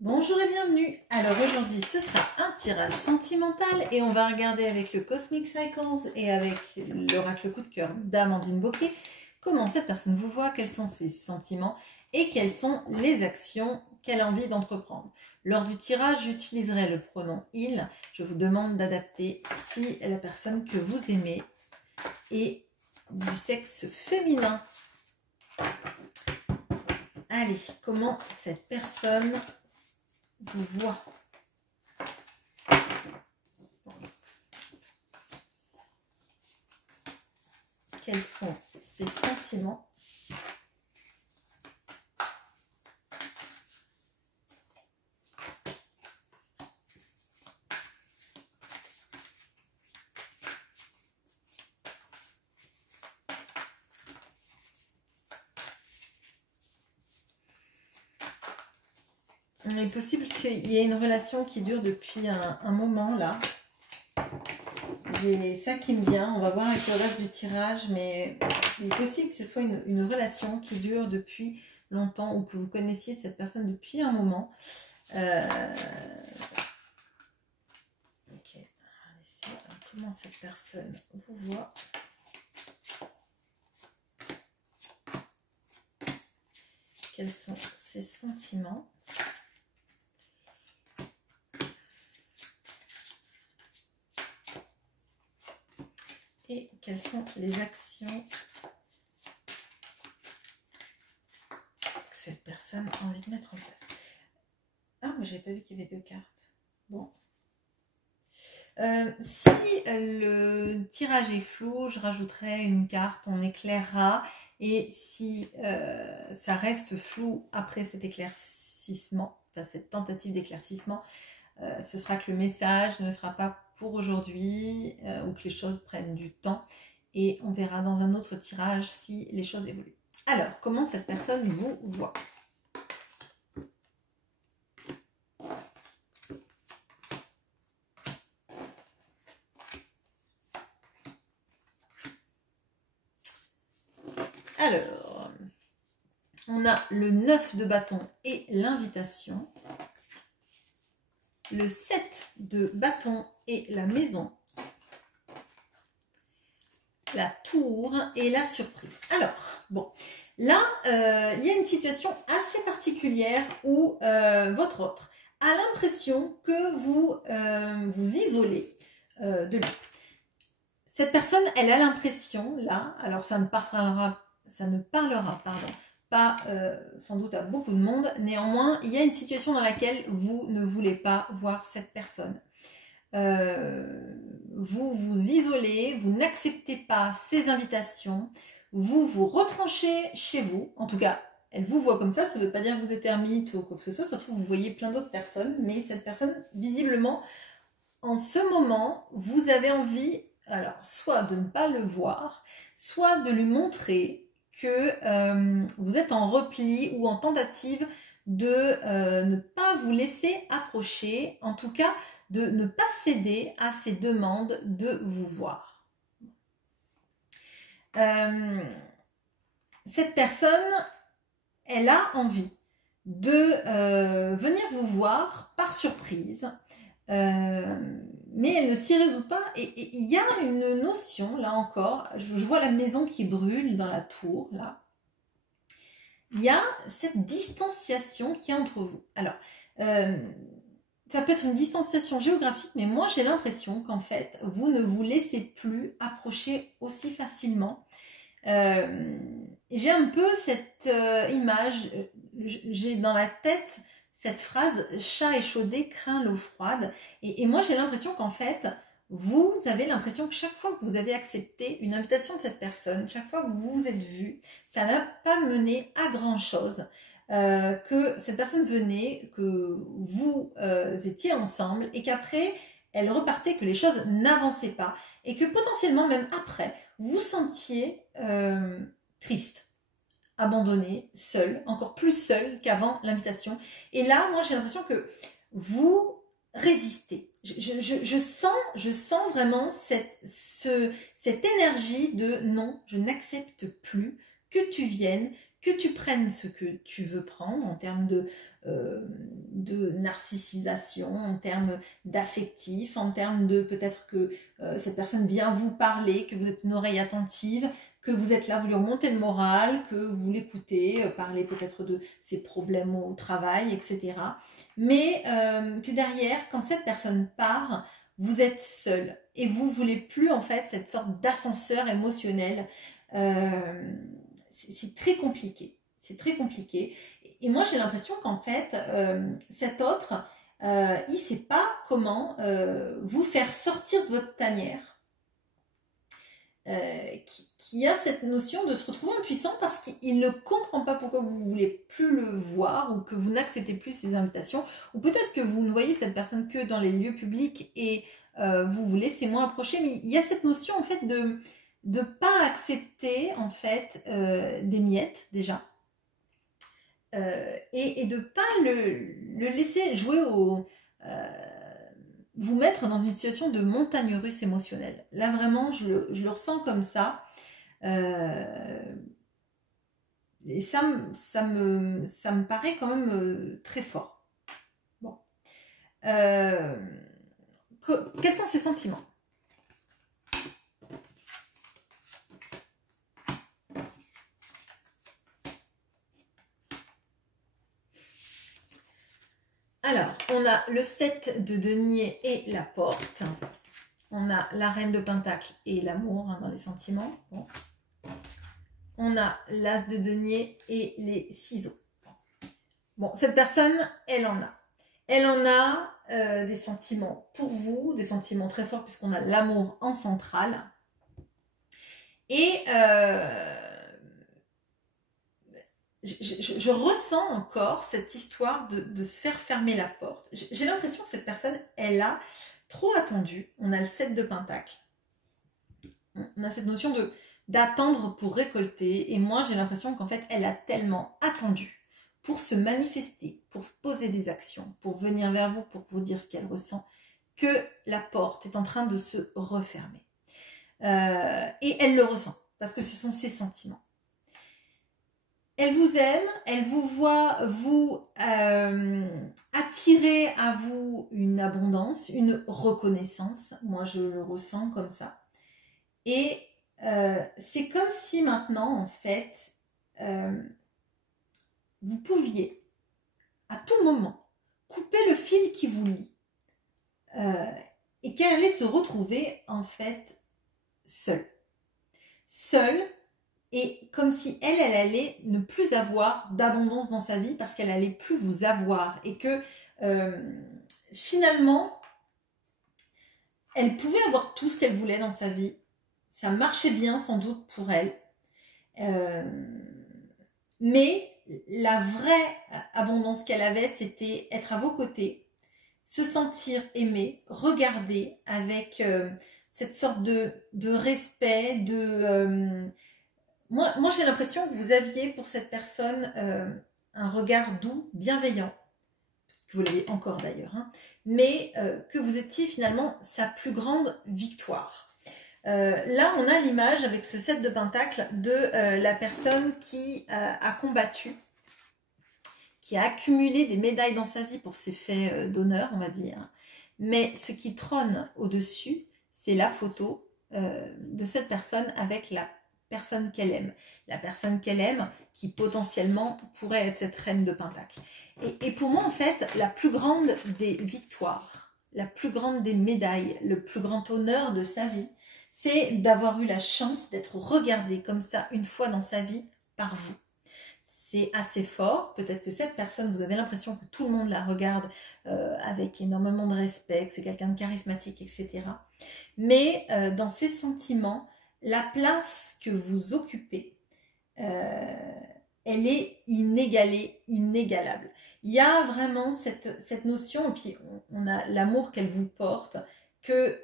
Bonjour et bienvenue. Alors aujourd'hui ce sera un tirage sentimental et on va regarder avec le Cosmic Cycles et avec l'oracle coup de cœur d'Amandine Bocquet comment cette personne vous voit, quels sont ses sentiments et quelles sont les actions qu'elle a envie d'entreprendre. Lors du tirage, j'utiliserai le pronom « il ». Je vous demande d'adapter si la personne que vous aimez est du sexe féminin. Allez, comment cette personne vous voit? Quels sont ses sentiments? Il est possible qu'il y ait une relation qui dure depuis un moment là. J'ai ça qui me vient, on va voir avec le reste du tirage, mais il est possible que ce soit une relation qui dure depuis longtemps ou que vous connaissiez cette personne depuis un moment. Ok, allez, comment cette personne vous voit? Quels sont ses sentiments? Et quelles sont les actions que cette personne a envie de mettre en place? Ah, mais j'avais pas vu qu'il y avait deux cartes. Bon. Si le tirage est flou, je rajouterai une carte, on éclairera. Et si ça reste flou après cet éclaircissement, enfin cette tentative d'éclaircissement, ce sera que le message ne sera pas pour aujourd'hui ou que les choses prennent du temps. Et on verra dans un autre tirage si les choses évoluent. Alors, comment cette personne vous voit? Alors, on a le 9 de bâton et l'invitation. Le 7 de bâton et la maison. La tour et la surprise. Alors, bon, là, il y a une situation assez particulière où votre autre a l'impression que vous vous isolez de lui. Cette personne, elle a l'impression, là, alors ça ne parlera pardon, pas sans doute à beaucoup de monde, néanmoins, il y a une situation dans laquelle vous ne voulez pas voir cette personne. Vous vous isolez, vous n'acceptez pas ses invitations, vous vous retranchez chez vous, en tout cas, elle vous voit comme ça ne veut pas dire que vous êtes ermite ou quoi que ce soit, ça se trouve vous voyez plein d'autres personnes, mais cette personne, visiblement, en ce moment, vous avez envie, alors, soit de ne pas le voir, soit de lui montrer que vous êtes en repli ou en tentative de ne pas vous laisser approcher, en tout cas, de ne pas céder à ses demandes de vous voir. Cette personne, elle a envie de venir vous voir par surprise, mais elle ne s'y résout pas. Et il y a une notion, là encore, je vois la maison qui brûle dans la tour, là. Il y a cette distanciation qui est entre vous. Alors, ça peut être une distanciation géographique, mais moi j'ai l'impression qu'en fait, vous ne vous laissez plus approcher aussi facilement. J'ai un peu cette image, j'ai dans la tête cette phrase « chat échaudé craint l'eau froide ». Et moi j'ai l'impression qu'en fait, vous avez l'impression que chaque fois que vous avez accepté une invitation de cette personne, chaque fois que vous vous êtes vu, ça n'a pas mené à grand chose. Que cette personne venait, que vous étiez ensemble et qu'après elle repartait, que les choses n'avançaient pas et que potentiellement même après vous vous sentiez triste, abandonné, seul, encore plus seul qu'avant l'invitation. Et là, moi j'ai l'impression que vous résistez. Je sens vraiment cette énergie de non, je n'accepte plus que tu viennes, que tu prennes ce que tu veux prendre en termes de narcissisation, en termes d'affectif, en termes de peut-être que cette personne vient vous parler, que vous êtes une oreille attentive, que vous êtes là, vous lui remontez le moral, que vous l'écoutez, parler peut-être de ses problèmes au travail, etc. Mais que derrière, quand cette personne part, vous êtes seul et vous voulez plus en fait cette sorte d'ascenseur émotionnel. C'est très compliqué. C'est très compliqué. Et moi, j'ai l'impression qu'en fait, cet autre, il ne sait pas comment vous faire sortir de votre tanière. Qui a cette notion de se retrouver impuissant parce qu'il ne comprend pas pourquoi vous ne voulez plus le voir ou que vous n'acceptez plus ses invitations, ou peut-être que vous ne voyez cette personne que dans les lieux publics et vous vous laissez moins approcher, mais il y a cette notion en fait de ne pas accepter en fait des miettes déjà, et de ne pas le laisser jouer au... vous mettre dans une situation de montagne russe émotionnelle. Là, vraiment, je le ressens comme ça. Et ça me paraît quand même très fort. Bon. Quels sont ces sentiments ? Alors, on a le 7 de denier et la porte. On a la reine de pentacle et l'amour hein, dans les sentiments. Bon. On a l'as de denier et les ciseaux. Bon, cette personne, elle en a. Elle en a des sentiments pour vous, des sentiments très forts puisqu'on a l'amour en centrale. Et je ressens encore cette histoire de se faire fermer la porte. J'ai l'impression que cette personne, elle a trop attendu. On a le 7 de pentacle. On a cette notion d'attendre pour récolter. Et moi, j'ai l'impression qu'en fait, elle a tellement attendu pour se manifester, pour poser des actions, pour venir vers vous, pour vous dire ce qu'elle ressent, que la porte est en train de se refermer. Et elle le ressent, parce que ce sont ses sentiments. Elle vous aime, elle vous voit vous attirer à vous une abondance, une reconnaissance. Moi, je le ressens comme ça. Et c'est comme si maintenant, en fait, vous pouviez, à tout moment, couper le fil qui vous lie. Et qu'elle allait se retrouver, en fait, seule. Seule. Et comme si elle allait ne plus avoir d'abondance dans sa vie parce qu'elle allait plus vous avoir. Et que finalement, elle pouvait avoir tout ce qu'elle voulait dans sa vie. Ça marchait bien sans doute pour elle. Mais la vraie abondance qu'elle avait, c'était être à vos côtés, se sentir aimée, regarder avec cette sorte de respect, Moi, j'ai l'impression que vous aviez pour cette personne un regard doux, bienveillant, parce que vous l'avez encore d'ailleurs, hein, mais que vous étiez finalement sa plus grande victoire. Là, on a l'image avec ce 7 de pentacle de la personne qui a combattu, qui a accumulé des médailles dans sa vie pour ses faits d'honneur, on va dire. Mais ce qui trône au-dessus, c'est la photo de cette personne avec la personne qu'elle aime. La personne qu'elle aime qui potentiellement pourrait être cette reine de pentacle. Et pour moi, en fait, la plus grande des victoires, la plus grande des médailles, le plus grand honneur de sa vie, c'est d'avoir eu la chance d'être regardée comme ça une fois dans sa vie par vous. C'est assez fort. Peut-être que cette personne, vous avez l'impression que tout le monde la regarde avec énormément de respect, que c'est quelqu'un de charismatique, etc. Mais dans ses sentiments, la place que vous occupez, elle est inégalée, inégalable. Il y a vraiment cette notion, et puis on a l'amour qu'elle vous porte, que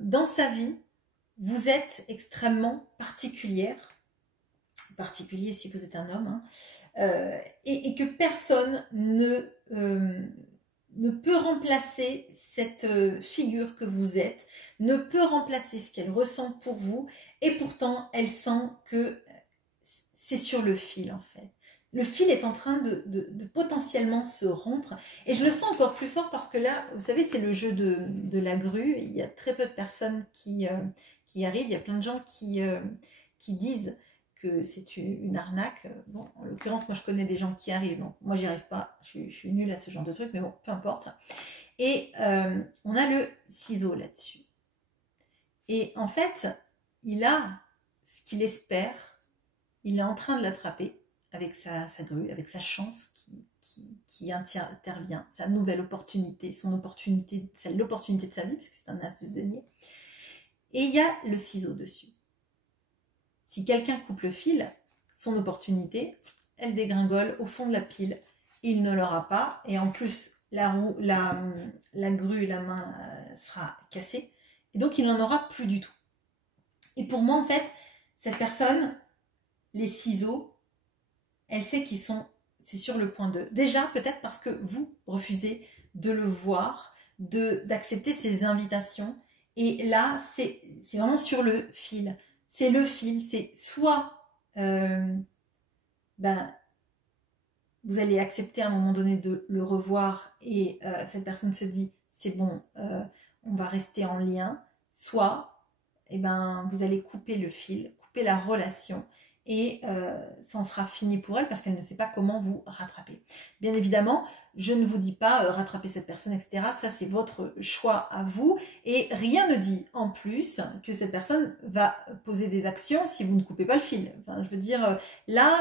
dans sa vie, vous êtes extrêmement particulière, particulier si vous êtes un homme, hein, et que personne ne peut remplacer cette figure que vous êtes, ne peut remplacer ce qu'elle ressent pour vous, et pourtant elle sent que c'est sur le fil en fait. le fil est en train de potentiellement se rompre. Et je le sens encore plus fort parce que là, vous savez, c'est le jeu de la grue. Il y a très peu de personnes qui arrivent. Il y a plein de gens qui disent que c'est une arnaque. Bon, en l'occurrence, moi, je connais des gens qui arrivent. Donc, moi, j'y arrive pas. Je suis nulle à ce genre de truc, mais bon, peu importe. Et on a le ciseau là-dessus. Et en fait, il a ce qu'il espère. Il est en train de l'attraper avec sa grue, avec sa chance qui intervient, sa nouvelle opportunité, l'opportunité de sa vie, parce que c'est un as de denier. Et il y a le ciseau dessus. Si quelqu'un coupe le fil, son opportunité, elle dégringole au fond de la pile. Il ne l'aura pas, et en plus, la grue, la main sera cassée, et donc il n'en aura plus du tout. Et pour moi, en fait, cette personne, les ciseaux, elle sait c'est sur le point de... Déjà, peut-être parce que vous refusez de le voir, d'accepter ses invitations. Et là, c'est vraiment sur le fil. C'est le fil, c'est soit vous allez accepter à un moment donné de le revoir et cette personne se dit c'est bon, on va rester en lien, soit vous allez couper le fil, couper la relation et ça en sera fini pour elle parce qu'elle ne sait pas comment vous rattraper. Bien évidemment, je ne vous dis pas rattraper cette personne, etc. Ça, c'est votre choix à vous. Et rien ne dit en plus que cette personne va poser des actions si vous ne coupez pas le fil. Enfin, je veux dire, là,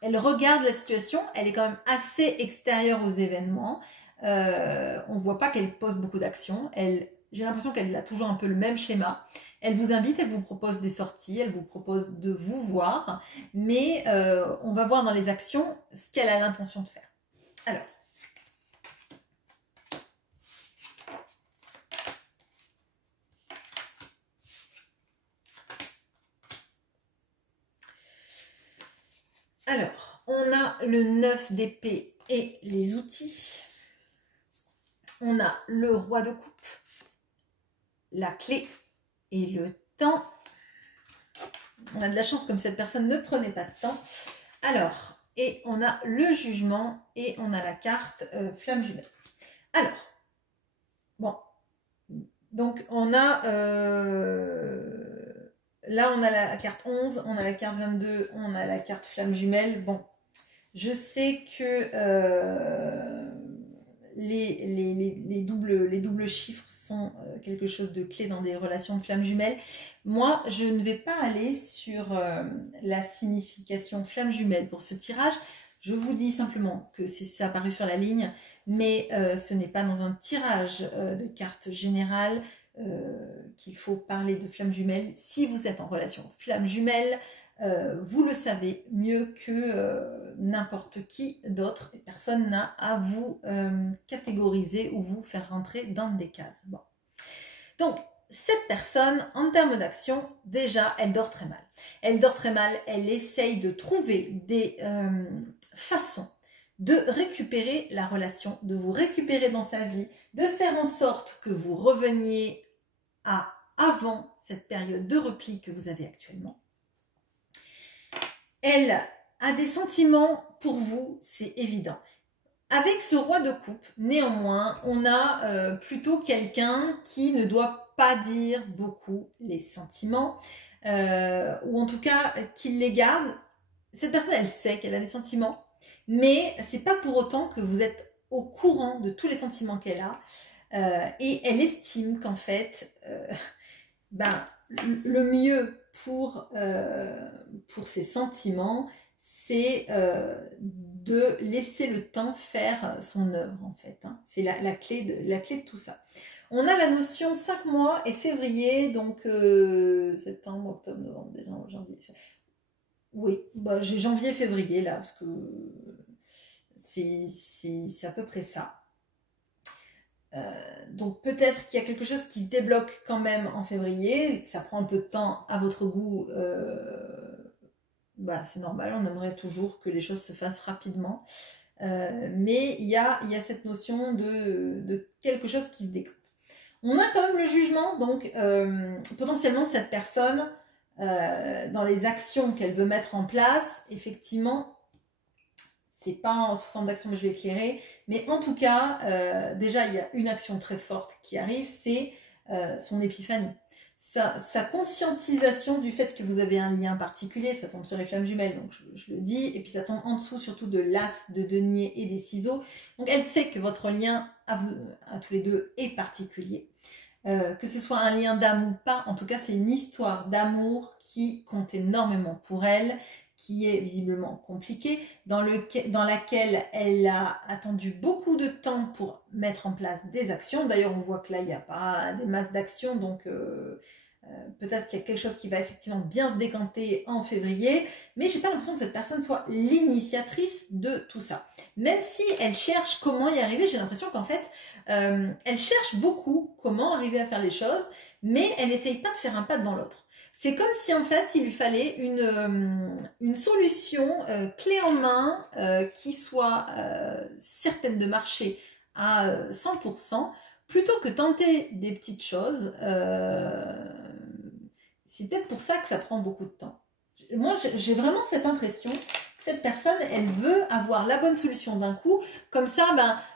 elle regarde la situation, elle est quand même assez extérieure aux événements. On ne voit pas qu'elle pose beaucoup d'actions. J'ai l'impression qu'elle a toujours un peu le même schéma. Elle vous invite, elle vous propose des sorties, elle vous propose de vous voir, mais on va voir dans les actions ce qu'elle a l'intention de faire. Alors, on a le 9 d'épée et les outils. On a le roi de coupe, la clé et le temps. On a de la chance comme cette personne ne prenait pas de temps. Alors, et on a le jugement et on a la carte flamme jumelle. Alors, bon, donc on a... là, on a la carte 11, on a la carte 22, on a la carte flamme jumelle. Bon, je sais que les doubles chiffres sont quelque chose de clé dans des relations de flamme jumelle. Moi, je ne vais pas aller sur la signification flamme jumelle pour ce tirage. Je vous dis simplement que c'est apparu sur la ligne, mais ce n'est pas dans un tirage de cartes générales qu'il faut parler de flamme jumelle. Si vous êtes en relation flamme jumelle, vous le savez mieux que n'importe qui d'autre. Personne n'a à vous catégoriser ou vous faire rentrer dans des cases. Bon. Donc, cette personne, en termes d'action, déjà, elle dort très mal. Elle dort très mal, elle essaye de trouver des façons de récupérer la relation, de vous récupérer dans sa vie, de faire en sorte que vous reveniez à avant cette période de repli que vous avez actuellement. Elle a des sentiments pour vous, c'est évident. Avec ce roi de coupe, néanmoins, on a plutôt quelqu'un qui ne doit pas dire beaucoup les sentiments, ou en tout cas qu'il les garde. Cette personne, elle sait qu'elle a des sentiments, mais c'est pas pour autant que vous êtes au courant de tous les sentiments qu'elle a, et elle estime qu'en fait, le mieux pour ses sentiments, c'est de laisser le temps faire son œuvre en fait. Hein. C'est la clé de tout ça. On a la notion 5 mois et février, donc septembre, octobre, novembre, décembre, janvier. Oui, j'ai janvier, février là, parce que c'est à peu près ça. Donc peut-être qu'il y a quelque chose qui se débloque quand même en février, que ça prend un peu de temps à votre goût, c'est normal, on aimerait toujours que les choses se fassent rapidement, mais il y a cette notion de quelque chose qui se décante. On a quand même le jugement, donc potentiellement cette personne, dans les actions qu'elle veut mettre en place, effectivement, c'est pas sous forme d'action, mais je vais éclairer. Mais en tout cas, déjà, il y a une action très forte qui arrive, c'est son épiphanie. Sa conscientisation du fait que vous avez un lien particulier, ça tombe sur les flammes jumelles, donc je le dis, et puis ça tombe en dessous surtout de l'as, de denier et des ciseaux. Donc elle sait que votre lien à tous les deux est particulier. Que ce soit un lien d'âme ou pas, en tout cas c'est une histoire d'amour qui compte énormément pour elle, qui est visiblement compliquée, dans laquelle elle a attendu beaucoup de temps pour mettre en place des actions. D'ailleurs, on voit que là, il n'y a pas des masses d'actions, donc peut-être qu'il y a quelque chose qui va effectivement bien se décanter en février, mais j'ai pas l'impression que cette personne soit l'initiatrice de tout ça. Même si elle cherche comment y arriver, j'ai l'impression qu'en fait, elle cherche beaucoup comment arriver à faire les choses, mais elle n'essaye pas de faire un pas devant l'autre. C'est comme si en fait il lui fallait une solution clé en main qui soit certaine de marcher à 100%, plutôt que tenter des petites choses. C'est peut-être pour ça que ça prend beaucoup de temps. Moi, j'ai vraiment cette impression que cette personne, elle veut avoir la bonne solution d'un coup. Comme ça,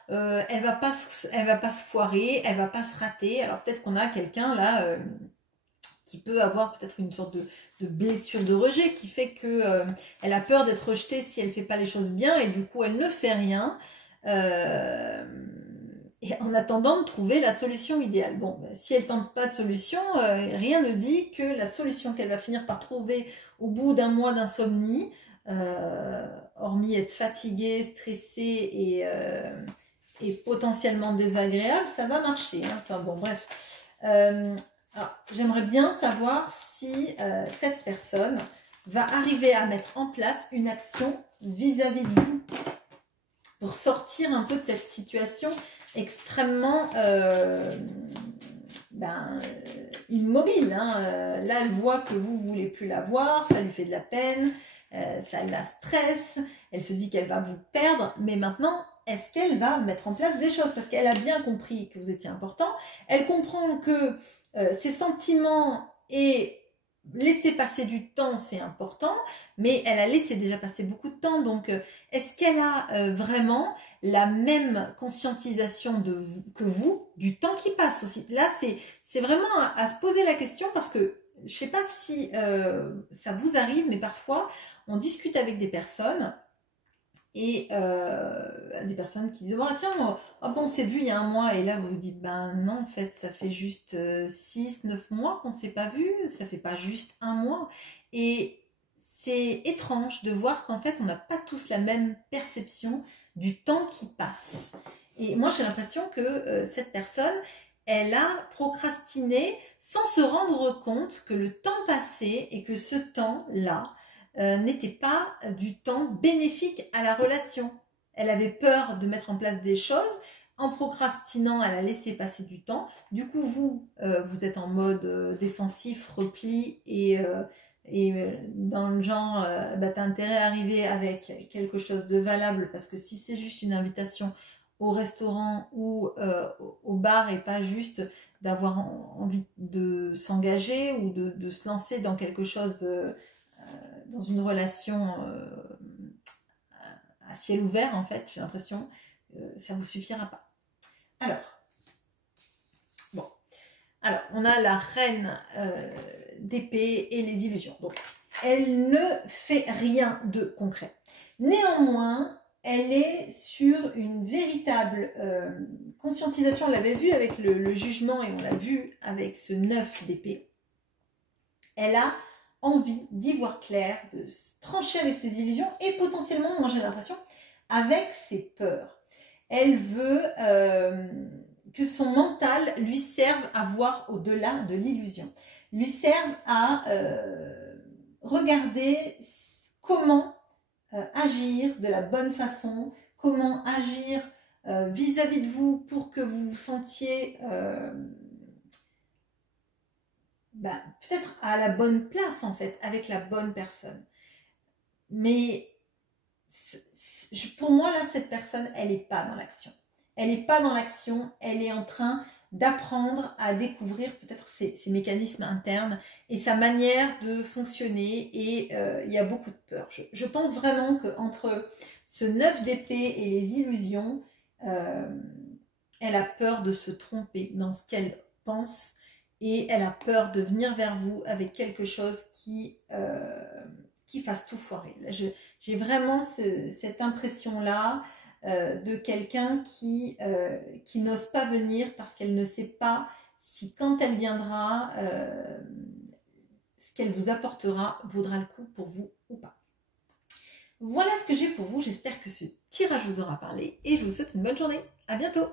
elle va pas se foirer, elle va pas se rater. Alors peut-être qu'on a quelqu'un là qui peut avoir peut-être une sorte de blessure de rejet qui fait que elle a peur d'être rejetée si elle fait pas les choses bien et du coup elle ne fait rien. Et en attendant de trouver la solution idéale. Bon, si elle tente pas de solution, rien ne dit que la solution qu'elle va finir par trouver au bout d'un mois d'insomnie, hormis être fatiguée, stressée et potentiellement désagréable, ça va marcher. Hein. Enfin bon, bref. Alors, j'aimerais bien savoir si cette personne va arriver à mettre en place une action vis-à-vis de vous pour sortir un peu de cette situation extrêmement immobile. Hein. Là, elle voit que vous ne voulez plus la voir, ça lui fait de la peine, ça la stresse, elle se dit qu'elle va vous perdre, mais maintenant, est-ce qu'elle va mettre en place des choses? Parce qu'elle a bien compris que vous étiez important, elle comprend que ses sentiments et laisser passer du temps, c'est important, mais elle a laissé déjà passer beaucoup de temps, donc est-ce qu'elle a vraiment la même conscientisation que vous, du temps qui passe aussi? Là, c'est vraiment à se poser la question, parce que je ne sais pas si ça vous arrive, mais parfois, on discute avec des personnes, et des personnes qui disent oh, tiens, on s'est vu il y a un mois, et là vous vous dites ben non, en fait ça fait juste 6-9 mois qu'on s'est pas vu, ça fait pas juste un mois. Et c'est étrange de voir qu'en fait on n'a pas tous la même perception du temps qui passe. Et moi j'ai l'impression que cette personne, elle a procrastiné sans se rendre compte que le temps passait et que ce temps-là n'était pas du temps bénéfique à la relation. Elle avait peur de mettre en place des choses. En procrastinant, elle a laissé passer du temps. Du coup, vous êtes en mode défensif, repli, et dans le genre, t'as intérêt à arriver avec quelque chose de valable, parce que si c'est juste une invitation au restaurant ou au bar, et pas juste d'avoir envie de s'engager ou de se lancer dans quelque chose, dans une relation à ciel ouvert, en fait, j'ai l'impression, ça ne vous suffira pas. Alors, on a la reine d'épée et les illusions. Donc, elle ne fait rien de concret. Néanmoins, elle est sur une véritable conscientisation. On l'avait vu avec le jugement, et on l'a vu avec ce 9 d'épée. Elle a envie d'y voir clair, de se trancher avec ses illusions, et potentiellement, moi j'ai l'impression, avec ses peurs. Elle veut que son mental lui serve à voir au-delà de l'illusion, lui serve à regarder comment agir de la bonne façon, comment agir vis-à-vis de vous pour que vous vous sentiez peut-être à la bonne place, en fait, avec la bonne personne. Mais pour moi, là, cette personne, elle n'est pas dans l'action. Elle n'est pas dans l'action, elle est en train d'apprendre à découvrir peut-être ses mécanismes internes et sa manière de fonctionner, et il y a beaucoup de peur. Je pense vraiment qu'entre Ce 9 d'épée et les illusions, elle a peur de se tromper dans ce qu'elle pense et elle a peur de venir vers vous avec quelque chose qui fasse tout foirer. J'ai vraiment cette impression-là de quelqu'un qui n'ose pas venir parce qu'elle ne sait pas si quand elle viendra, ce qu'elle vous apportera vaudra le coup pour vous ou pas. Voilà ce que j'ai pour vous. J'espère que ce tirage vous aura parlé et je vous souhaite une bonne journée. À bientôt!